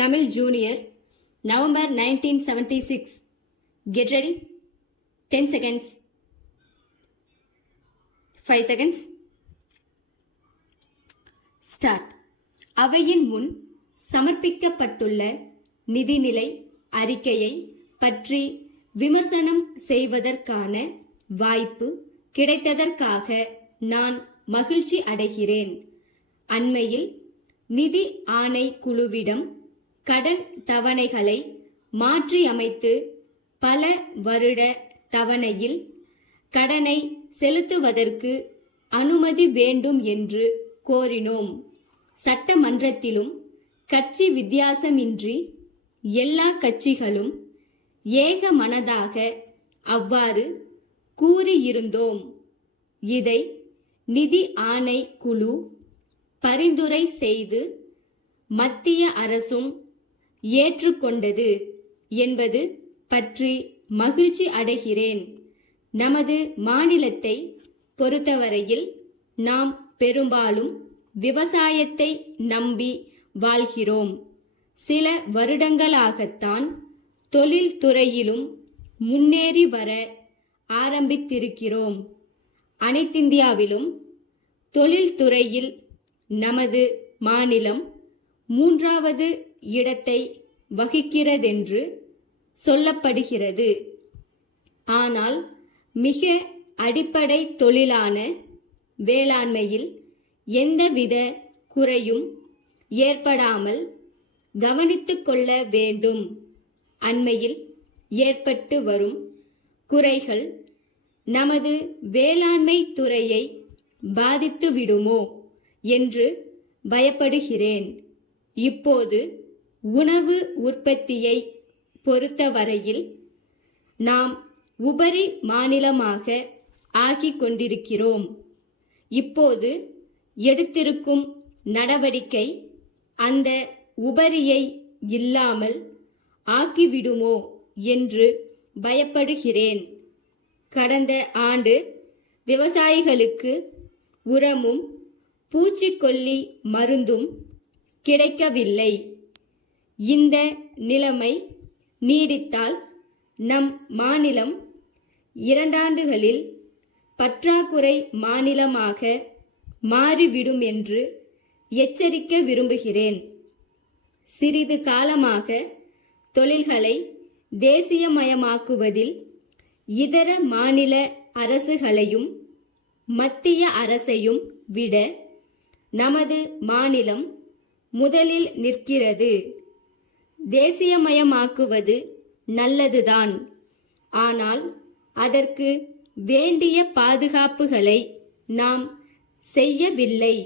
Tamil Junior, November 1976. Get ready. 10 seconds. 5 seconds. Start. அவையின் முன் சமர்ப்பிக்கப்பட்டுள்ள நிதிநிலை அறிக்கையை பற்றி விமர்சனம் செய்வதற்கான வாய்ப்பு கிடைத்ததற்காக நான் மகிழ்ச்சி அடைகிறேன். அண்மையில் நிதி ஆணை குழுவிடம் கடன் தவணைகளை மாற்றியமைத்து பல வருட தவணையில் கடனை செலுத்துவதற்கு அனுமதி வேண்டும் என்று கோரினோம். சட்டமன்றத்திலும் கட்சி வித்தியாசமின்றி எல்லா கட்சிகளும் ஏக மனதாக அவ்வாறு கூறியிருந்தோம். இதை நிதி ஆணை குழு பரிந்துரை செய்து மத்திய அரசும் ஏற்றுக்கொண்டது என்பது பற்றி மகிழ்ச்சி அடைகிறேன். நமது மாநிலத்தை பொறுத்தவரையில் நாம் பெரும்பாலும் விவசாயத்தை நம்பி வாழ்கிறோம். சில வருடங்களாகத்தான் தொழில்துறையிலும் முன்னேறி வர ஆரம்பித்திருக்கிறோம். அனைத்திந்தியாவிலும் தொழில்துறையில் நமது மாநிலம் 3வது இடத்தை வகிக்கிறதென்று சொல்லப்படுகிறது. ஆனால் மிக அடிப்படை தொழிலான வேளாண்மையில் எந்தவித குறையும் ஏற்படாமல் கவனித்துக் கொள்ள வேண்டும். அண்மையில் ஏற்பட்டு வரும் குறைகள் நமது வேளாண்மை துறையை பாதித்து விடுமோ என்று பயப்படுகிறேன். இப்போது உணவு உற்பத்தியை பொறுத்தவரையில் நாம் உபரி மாநிலமாக ஆகிக் கொண்டிருக்கிறோம். இப்போது எடுத்திருக்கும் நடவடிக்கை அந்த உபரியை இல்லாமல் ஆக்கிவிடுமோ என்று பயப்படுகிறேன். கடந்த ஆண்டு விவசாயிகளுக்கு உரமும் பூச்சிக்கொல்லி மருந்தும் கிடைக்கவில்லை. இந்த நிலைமை நீடித்தால் நம் மாநிலம் 2 ஆண்டுகளில் பற்றாக்குறை மாநிலமாக மாறிவிடும் என்று எச்சரிக்க விரும்புகிறேன். சிறிது காலமாக தொழில்களை தேசியமயமாக்குவதில் இதர மாநில அரசுகளையும் மத்திய அரசையும் விட நமது மாநிலம் முதலில் நிற்கிறது. தேசியமயமாக்குவது நல்லதுதான். ஆனால் அதற்கு வேண்டிய பாதுகாப்புகளை நாம் செய்யவில்லை.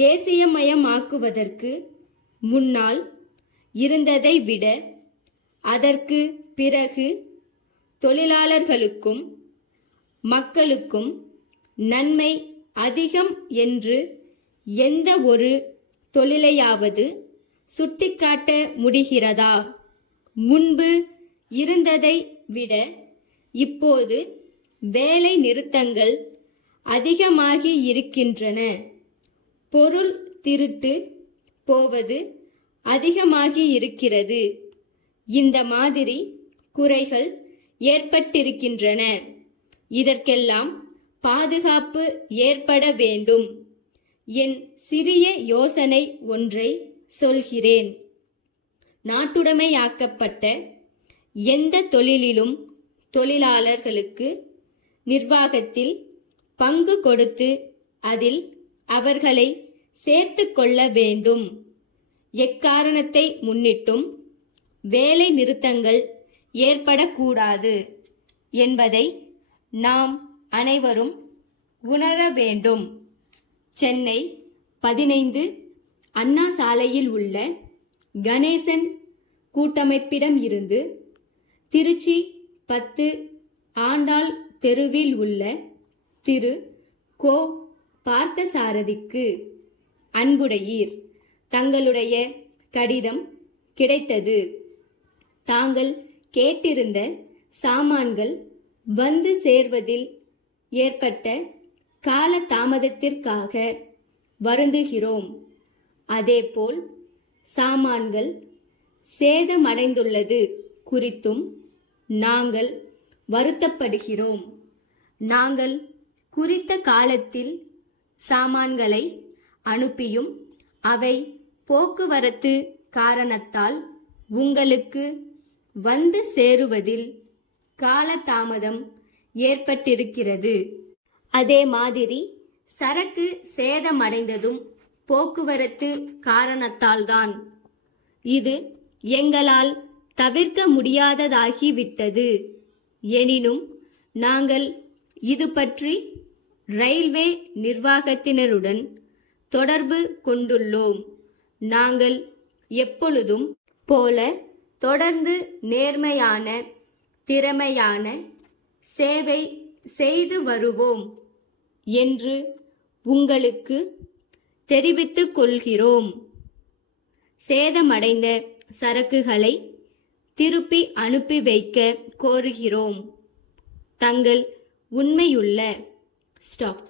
தேசியமயமாக்குவதற்கு முன்னால் இருந்ததை விட அதற்கு பிறகு தொழிலாளர்களுக்கும் மக்களுக்கும் நன்மை அதிகம் என்று எந்த ஒரு தொழிலையாவது சுட்டிக்காட்ட முடிகிறதா? முன்பு இருந்ததை விட இப்போது வேலை நிறுத்தங்கள் அதிகமாகி இருக்கின்றன. பொருள் திருட்டு போவது அதிகமாகி இருக்கிறது. இந்த மாதிரி குறைகள் ஏற்பட்டிருக்கின்றன. இதற்கெல்லாம் பாதுகாப்பு ஏற்பட வேண்டும். என் சிறிய யோசனை ஒன்றை சொல்கிறேன். நாட்டுடைமையாக்கப்பட்ட எந்த தொழிலிலும் தொழிலாளர்களுக்கு நிர்வாகத்தில் பங்கு கொடுத்து அதில் அவர்களை சேர்த்து கொள்ள வேண்டும். எக்காரணத்தை முன்னிட்டும் வேலை நிறுத்தங்கள் ஏற்படக்கூடாது என்பதை நாம் அனைவரும் உணர வேண்டும். சென்னை 15 அண்ணா சாலையில் உள்ள கணேசன் கூட்டமைப்பிடம் இருந்து திருச்சி 10 ஆண்டாள் தெருவில் உள்ள திரு கோ பார்த்தசாரதிக்கு அன்புடையீர், தங்களுடைய கடிதம் கிடைத்தது. தாங்கள் கேட்டிருந்த சாமான்கள் வந்து சேர்வதில் ஏற்பட்ட கால தாமதத்திற்காக வருந்துகிறோம். அதேபோல் சாமான்கள் சேதமடைந்துள்ளது குறித்தும் நாங்கள் வருத்தப்படுகிறோம். நாங்கள் குறித்த காலத்தில் சாமான்களை அனுப்பியும் அவை போக்குவரத்து காரணத்தால் உங்களுக்கு வந்து சேருவதில் காலதாமதம் ஏற்பட்டிருக்கிறது. அதே மாதிரி சரக்கு சேதமடைந்ததும் போக்குவரத்து காரணத்தால்தான். இது எங்களால் தவிர்க்க முடியாததாகிவிட்டது. எனினும் நாங்கள் இது பற்றி ரயில்வே நிர்வாகத்தினருடன் தொடர்பு கொண்டுள்ளோம். நாங்கள் எப்பொழுதும் போல தொடர்ந்து நேர்மையான திறமையான சேவை செய்து வருவோம் என்று உங்களுக்கு தெரிவித்துக் கொள்கிறோம். சேதமடைந்த சரக்குகளை திருப்பி அனுப்பி வைக்க கோருகிறோம். தங்கள் உண்மையுள்ள ஸ்டாப்.